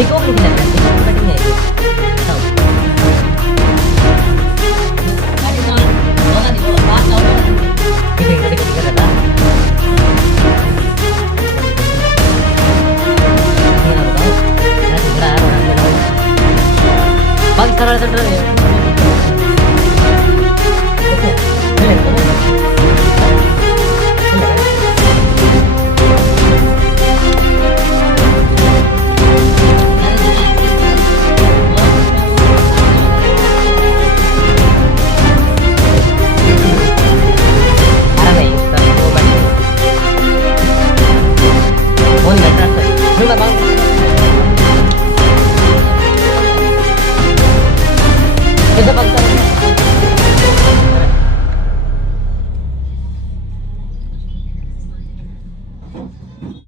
Di ko original kan, di ko pwedeng ngayon. Ito. Ano mo? Wala di ko pa. Bikin ko, di ko na. Ini na ba? Nasi benar, orang benar. Bang, taruh ya. Bang. Bisa bang.